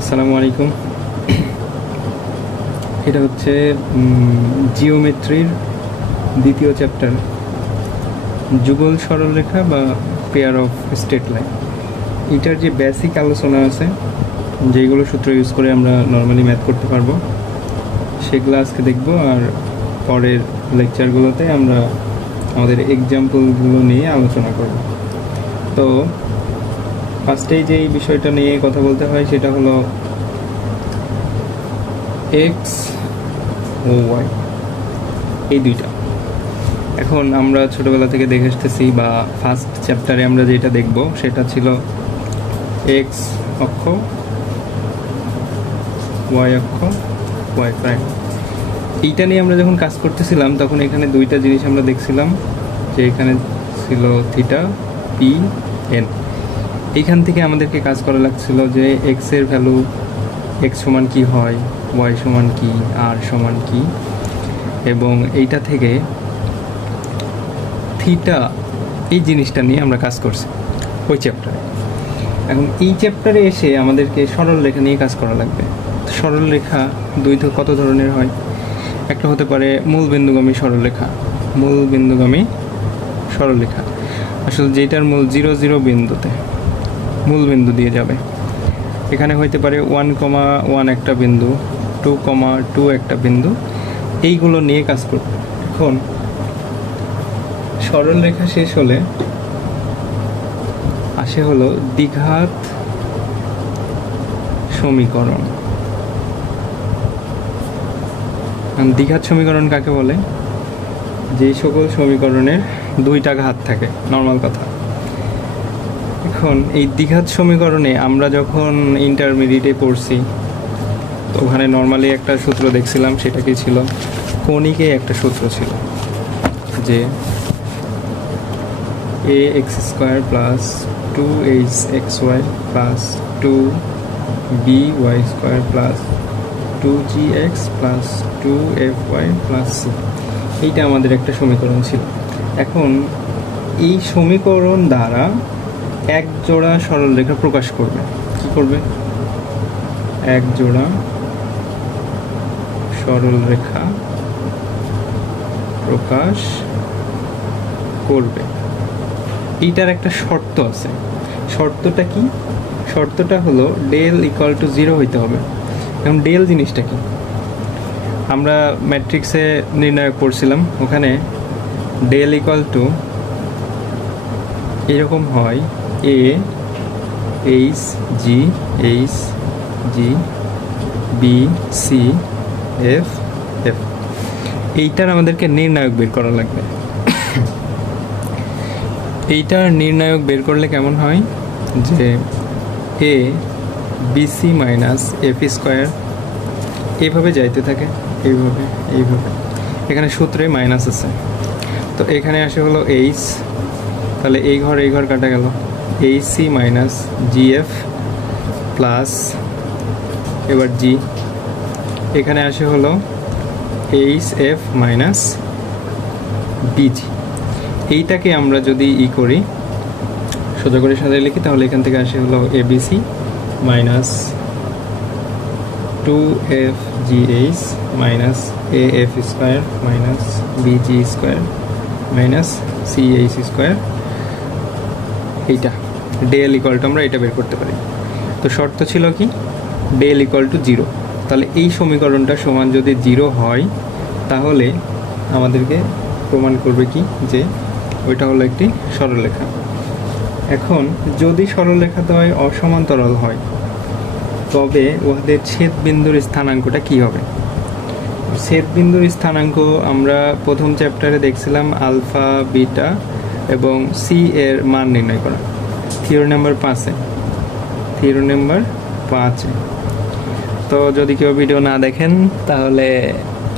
আসসালামু আলাইকুম। এটা হচ্ছে জিওমেট্রির দ্বিতীয় চ্যাপ্টার, যুগল সরলরেখা বা পেয়ার অফ স্ট্রেট লাইন। এটার যে বেসিক আলোচনা আছে, যেগুলো সূত্র ইউজ করে আমরা নর্মালি ম্যাথ করতে পারবো, সেগুলো আজকে দেখব। আর পরের লেকচারগুলোতে আমরা আমাদের এক্সাম্পলগুলো নিয়ে আলোচনা করব। তো ফার্স্টেই যেই বিষয়টা নিয়ে কথা বলতে হয় সেটা হলো এক্স ও ওয়াই, এই দুইটা। এখন আমরা ছোটোবেলা থেকে দেখে আসতেছি, বা ফার্স্ট চ্যাপ্টারে আমরা যেটা দেখব সেটা ছিল এক্স অক্ষ, ওয়াই অক্ষ, ওয়াই প্রাইম। এইটা নিয়ে আমরা যখন কাজ করতেছিলাম তখন এখানে দুইটা জিনিস আমরা দেখছিলাম, যে এখানে ছিল থিটা পি এন। এইখান থেকে আমাদেরকে কাজ করা লাগছিল যে এক্সের ভ্যালু, এক্স সমান কী হয়, ওয়াই সমান কী, আর সমান কী, এবং এইটা থেকে থিটা, এই জিনিসটা নিয়ে আমরা কাজ করছি ওই চ্যাপ্টারে। এখন এই চ্যাপ্টারে এসে আমাদেরকে সরল রেখা নিয়ে কাজ করা লাগবে। সরল রেখা কত ধরনের হয়? একটা হতে পারে মূল বিন্দুগামী সরলরেখা। মূল বিন্দুগামী সরলরেখা আসলে যেটার মূল 0, 0 বিন্দুতে মূল বিন্দু দিয়ে যাবে। এখানে হইতে পারে 1,1 একটা বিন্দু, 2,2 একটা বিন্দু, এইগুলো নিয়ে কাজ করবে। এখন সরলরেখা শেষ হলে আসে হলো দ্বিঘাত সমীকরণ। দ্বিঘাত সমীকরণ কাকে বলে? যেই সকল সমীকরণের দুইটা ঘাত থাকে, নর্মাল কথা। এখন এই দ্বিঘাত সমীকরণে আমরা যখন ইন্টারমিডিয়েটে পড়ছি, তো ওখানে নর্মালি একটা সূত্র দেখছিলাম, সেটা কি ছিল? কণিকে একটা সূত্র ছিল যে a x square plus 2hxy plus 2by square plus 2gx plus 2fy plus c. এইটা আমাদের একটা সমীকরণ ছিল। এখন এই সমীকরণ দ্বারা এক জোড়া সরলরেখা প্রকাশ করবে। কি করবে? এক জোড়া সরলরেখা প্রকাশ করবে। এইটার একটা শর্ত আছে। শর্তটা কি? শর্তটা হলো ডেল ইকুয়াল টু 0 হইতে হবে। এখন ডেল জিনিসটা কি? আমরা ম্যাট্রিক্সে নির্ণয় করছিলাম, ওখানে ডেল ইকুয়াল টু এরকম হয়, A H G, H G, B C, F F. এইটার আমাদেরকে নির্ণায়ক বের করা লাগবে। এইটার নির্ণায়ক বের করলে কেমন হয়? যে এ বিসি মাইনাস এফ স্কোয়ার এইভাবে যাইতে থাকে, এইভাবে এইভাবে। এখানে সূত্রে মাইনাস আছে, তো এখানে আসে হলো এইচ, তাহলে এই ঘর কাটা গেল, H C minus GF plus এবার জি, এখানে আসে হলো এইচ এফ মাইনাস বিজি। এইটাকে আমরা যদি করি, সোজা করে সাজিয়ে লিখি, তাহলে এখান থেকে আসে হলো ABC minus 2fgh minus AF square minus BG square minus CH square. এইটা ডেল ইকুয়াল টু আমরা এটা বের করতে পারি। তো শর্ত ছিল কি? Del equal to 0। তাহলে এই সমীকরণটা সমান যদি 0 হয়, তাহলে আমাদেরকে প্রমাণ করবে কি যে ওইটা হলো একটি সরলরেখা। এখন যদি সরলরেখাদ্বয় অসমান্তরাল হয়, তবে ওদের ছেদ বিন্দুর স্থানাঙ্কটা কি হবে? ছেদ বিন্দুর স্থানাঙ্ক আমরা প্রথম চ্যাপ্টারে দেখছিলাম আলফা, বিটা এবং সি এর মান নির্ণয় করা, থিওরি নাম্বার 5-এ। থিওরি নাম্বার 5-এ। তো যদি কেউ ভিডিও না দেখেন, তাহলে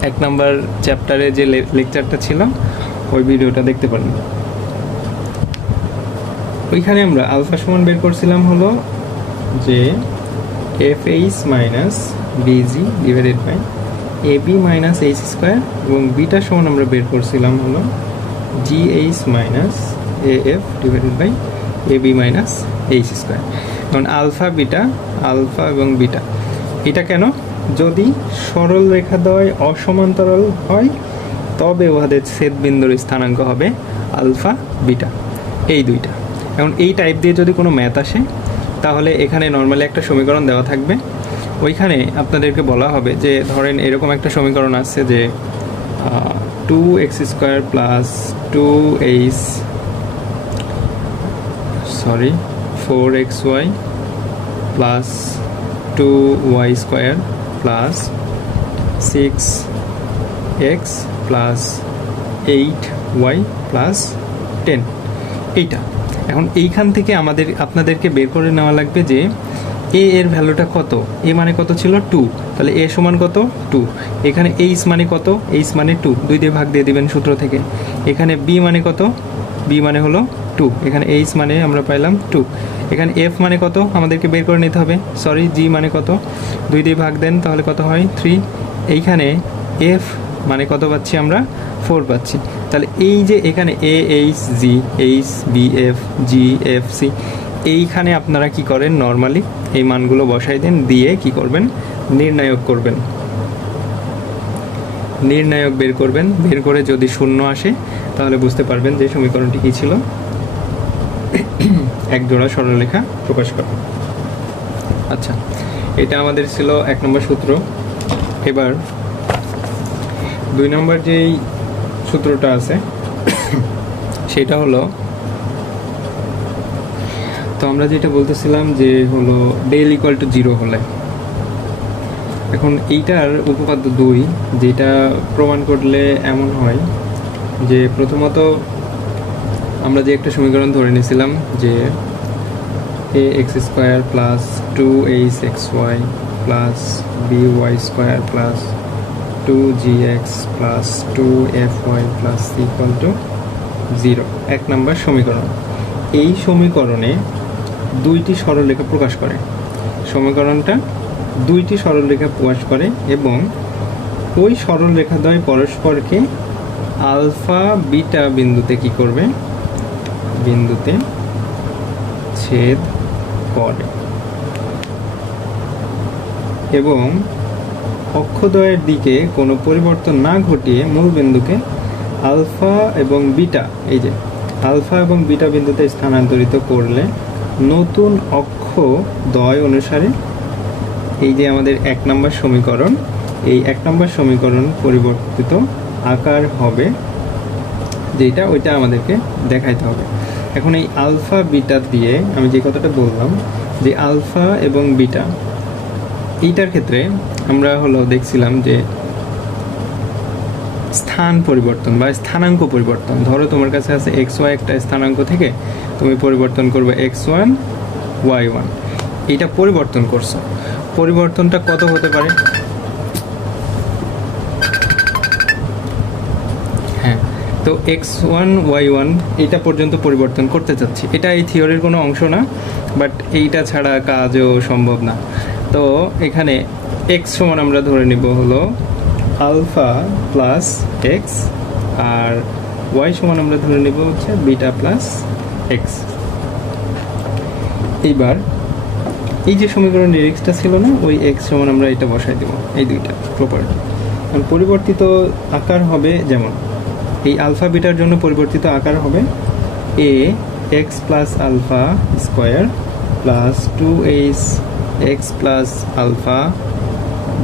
1 নাম্বার চ্যাপ্টারে যে লেকচারটা ছিল ওই ভিডিওটা দেখতে পারেন। ওইখানে আমরা আলফা সমান বের করছিলাম হলো যে F H minus BG divided by AB minus H square, এবং বিটা সমান আমরা বের করছিলাম হলো GH minus AF divided by AB minus H square. যেমন আলফা এবং বিটা। এটা কেন? যদি সরল রেখাদ্বয় অসমান্তরাল হয় তবে উহাদের ছেদবিন্দুর স্থানাঙ্ক হবে আলফা বিটা, এই দুইটা। এখন এই টাইপ দিয়ে যদি কোনো ম্যাথ আসে তাহলে এখানে নর্মালি একটা সমীকরণ দেওয়া থাকবে, ওইখানে আপনাদেরকে বলা হবে যে ধরেন এরকম একটা সমীকরণ আছে যে 2x² plus 4xy plus 2y² plus 6x plus 8y plus 10, এইটা। এখন এইখান থেকে আপনাদেরকে বের করে নেওয়া লাগবে যে এ এর ভ্যালুটা কত। এ মানে কত ছিল? 2, তাহলে এ সমান কত? 2। এখানে এইচ মানে কত? এইচ মানে 2, 2 দিয়ে ভাগ দিয়ে দিবেন সূত্র থেকে। এখানে বি মানে কত? বি মানে হলো 2। এখানে এইচ মানে আমরা পাইলাম 2। এখানে এফ মানে কত আমাদেরকে বের করে নিতে হবে, সরি জি মানে কত? 2 দিয়ে ভাগ দেন তাহলে কত হয়? 3। এইখানে এফ মানে কত পাচ্ছি আমরা? 4 পাচ্ছি। তাহলে এই যে এখানে A H G, H B F G F C, এইখানে আপনারা কি করেন, নর্মালি এই মানগুলো বসাই দেন, দিয়ে কি করবেন? নির্ণায়ক করবেন। নির্ণায়ক বের করবেন, বের করে যদি শূন্য আসে তাহলে বুঝতে পারবেন যে সমীকরণটি কী ছিল, এক জোড়া সরলরেখা প্রকাশ করা। আচ্ছা, এটা আমাদের ছিল 1 নম্বর সূত্র। এবার 2 নম্বর যেই সূত্রটা আছে সেটা হলো, তো আমরা যেটা বলতেছিলাম যে হলো ডেল ইকুয়াল টু 0 হলে, এখন এইটার উপপাদ্য 2, যেটা প্রমাণ করলে এমন হয় যে প্রথমত আমরা যে একটা সমীকরণ ধরে নিয়েছিলাম যে ax² plus 2hxy plus by² plus 2gx plus 2fy plus equal to 0, 1 নম্বর সমীকরণ। এই সমীকরণে 2টি সরলরেখা প্রকাশ করে, সমীকরণটা 2টি সরলরেখা প্রকাশ করে এবং ওই সরলরেখাদ্বয় পরস্পরকে আলফা বিটা বিন্দুতে কি করবে? বিন্দুতে ছেদ করে এবং অক্ষদ্বয়ের দিকে কোনো পরিবর্তন না ঘটিয়ে মূল বিন্দুকে আলফা এবং বিটা, এই যে আলফা এবং বিটা বিন্দুতে স্থানান্তরিত করলে নতুন অক্ষদ্বয় অনুসারে এই যে আমাদের 1 নম্বর সমীকরণ, এই 1 নম্বর সমীকরণ পরিবর্তিত আকার হবে, যেটা ওইটা আমাদেরকে দেখাইতে হবে। এখন এই আলফা বিটা দিয়ে আমি যে কথাটা বললাম যে আলফা এবং বিটা, এইটার ক্ষেত্রে আমরা হলো দেখছিলাম যে স্থান পরিবর্তন বা স্থানাঙ্ক পরিবর্তন। ধরো তোমার কাছে আছে xy একটা স্থানাঙ্ক থেকে তুমি পরিবর্তন করবে x1 y1, এটা পরিবর্তন করছো, পরিবর্তনটা কত হতে পারে? হ্যাঁ, তো x1 y1 এটা পর্যন্ত পরিবর্তন করতে চাচ্ছি। এটা এই থিওরির কোনো অংশ না, বাট এইটা ছাড়া কাজও সম্ভব না। তো এখানে x সমান আমরা ধরে নিব হলো আলফা প্লাস এক্স, আর y সমান আমরা ধরে নিব হচ্ছে বিটা প্লাস এক্স। এইবার এই যে সমীকরণের এক্সটা ছিল না, ওই এক্স সমান আমরা এটা বসাই দেব, এই দুইটা প্রপার্টি। পরিবর্তিত আকার হবে যেমন এই আলফা বিটার জন্য পরিবর্তিত আকার হবে a x plus alpha square plus 2h x plus alpha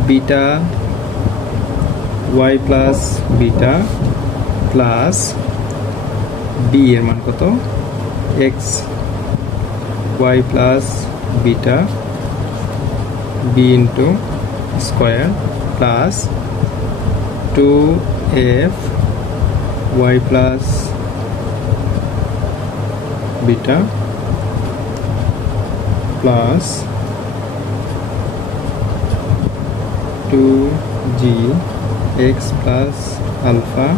beta y plus beta plus b এর মান কত? X y plus beta b into square plus 2f y plus beta plus 2g x plus alpha,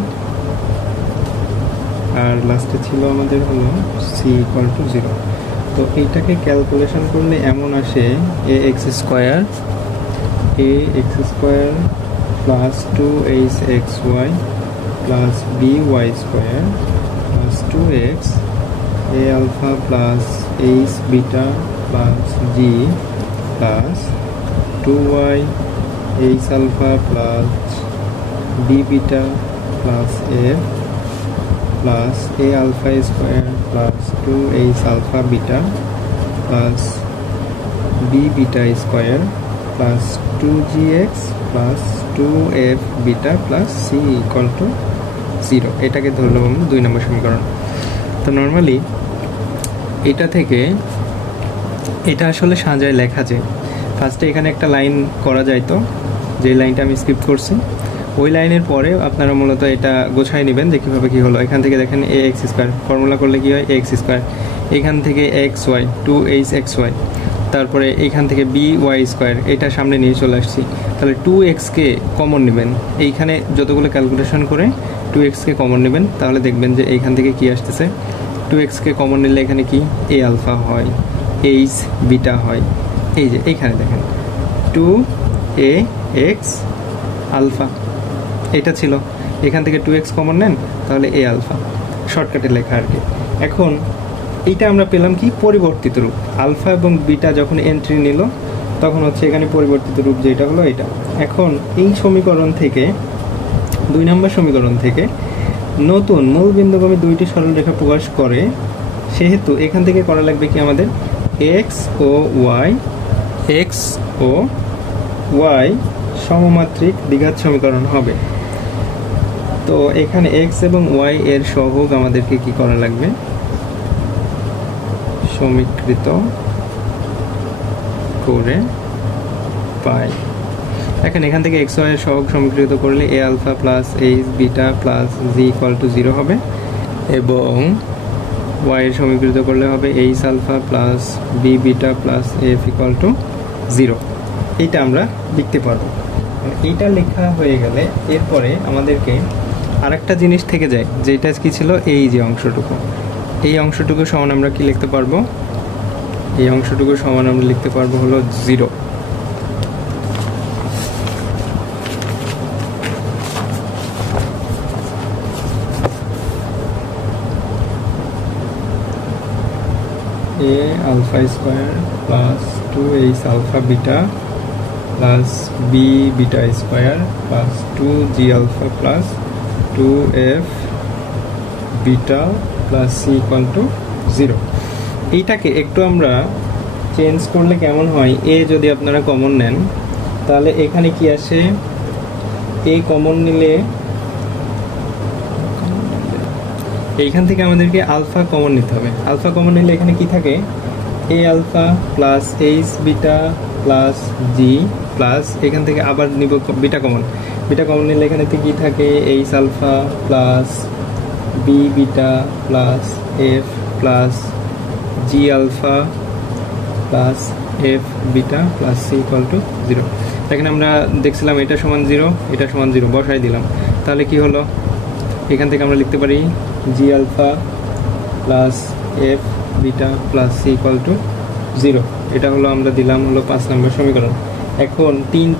আর লাস্টে ছিল আমাদের হলো c equal to 0। তো এইটাকে ক্যালকুলেশন করলে এমন আসে ax square plus 2hxy plus by square plus 2x a alpha plus h beta plus G plus 2y H alpha plus B beta plus F plus A alpha square plus 2h alpha beta plus B beta square plus 2gx plus 2f beta plus C equal to 0। এটাকে ধরলাম আমরা 2 নম্বর সমীকরণ। তো normally এটা থেকে এটা আসলে সাজায় লেখা যায়। ফার্স্টে এখানে একটা লাইন করা যাইতো, যে লাইনটা আমি স্কিপ করছি, ওই লাইনের পরে আপনারা মূলত এটা গোছায় নেবেন যে কীভাবে কী হলো। এখান থেকে দেখেন এ এক্স স্কোয়ার ফর্মুলা করলে কী হয়, এ এক্স স্কোয়ার, এখান থেকে এক্স ওয়াই 2hxy, তারপরে এইখান থেকে বি ওয়াই স্কোয়ার, এটা সামনে নিয়ে চলে আসছি। তাহলে 2xকে কমন নেবেন, এইখানে যতগুলো ক্যালকুলেশন করে 2xকে কমন নেবেন, তাহলে দেখবেন যে এইখান থেকে কি আসতেছে, 2xকে কমন নিলে এখানে কি এ আলফা হয়, এইচ বিটা হয়। এই যে এইখানে দেখেন 2ax আলফা এটা ছিল, এখান থেকে 2x কমন নেন তাহলে এ আলফা, শর্টকাটে লেখা আর কি। এখন এইটা আমরা পেলাম কি পরিবর্তিত রূপ, আলফা এবং বিটা যখন এন্ট্রি নিল তখন হচ্ছে এখানে পরিবর্তিত রূপ যেটা হলো এটা। এখন এই সমীকরণ থেকে 2 নম্বর সমীকরণ থেকে নতুন মূল বিন্দুগামী দুইটি সরলরেখা প্রকাশ করে, সেহেতু এখান থেকে করা লাগবে কি আমাদের এক্স ও ওয়াই সমমাত্রিক দ্বিঘাত সমীকরণ হবে। তো এখানে এক্স এবং ওয়াই এর সহগ আমাদেরকে কি করা লাগবে, সমীকৃত করে পাই। এখান থেকে এক্স ওয়াই এর সহগ সমীকৃত করলে a alpha plus h beta plus g equal to 0 হবে, এবং ওয়াই এর সমীকৃত করলে হবে h alpha plus B beta plus f equal to 0। এইটা আমরা লিখতে পারবো। এইটা লেখা হয়ে গেলে এরপরে আমাদেরকে আরেকটা জিনিস থেকে যায়, যেটা কি ছিল, এই যে অংশটুকু, এই অংশটুকু সমান আমরা কি লিখতে পারবো, এই অংশটুকু সমান আমরা লিখতে পারবো হলো 0। A alpha square plus 2h alpha beta plus B beta square plus 2g alpha plus 2f beta plus C equal to 0। এইটাকে একটু আমরা চেঞ্জ করলে কেমন হয়, এ যদি আপনারা কমন নেন তাহলে এখানে কি আসে, এ কমন নিলে এইখান থেকে আমাদেরকে আলফা কমন নিতে হবে। আলফা কমন নিলে এখানে কি থাকে, a alpha plus h beta plus G plus এখান থেকে আবার নিব বিটা কমন, বিটা কমন নিলে এখানে কি থাকে, H alpha plus B beta plus F plus G alpha plus F beta plus C equal to 0। এখানে আমরা দেখছিলাম এটা সমান 0, এটা সমান 0 বসাই দিলাম, তাহলে কি হলো, এখান থেকে আমরা লিখতে পারি g alpha plus F beta plus C equal to 0। এটা হলো আমরা দিলাম হলো 5 নম্বর সমীকরণ। এখন 3,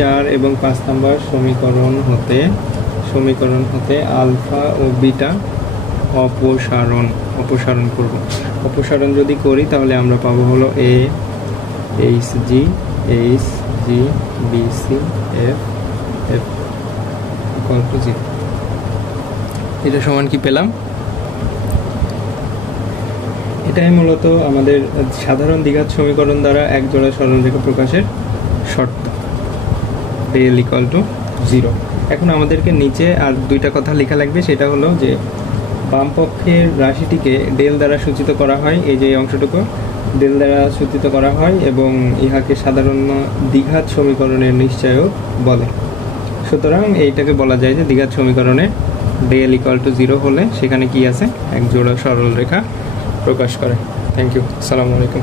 4 এবং 5 নম্বর সমীকরণ হতে আলফা ও বিটা অপসারণ করব। অপসারণ যদি করি তাহলে আমরা পাবো হলো A H G B C F equal to 0। এটা সমান কি পেলাম, এটাই মূলত আমাদের সাধারণ দ্বিঘাত সমীকরণ দ্বারা এক জোড়া সরলরেখা প্রকাশের শর্ত, ডেল ইকুয়াল টু 0। এখন আমাদেরকে নিচে আর দুইটা কথা লেখা লাগবে, সেটা হলো যে বাম পক্ষের রাশিটিকে ডেল দ্বারা সূচিত করা হয়, এই যে অংশটুকু ডেল দ্বারা সূচিত করা হয়, এবং ইহাকে সাধারণ দ্বিঘাত সমীকরণের নিশ্চয়ক বলে। সুতরাং এইটাকে বলা যায় যে দ্বিঘাত সমীকরণে ডেল ইকুয়াল টু 0 হলে সেখানে কি আছে, এক জোড়া সরলরেখা প্রকাশ করে। থ্যাংক ইউ, আসসালামু আলাইকুম।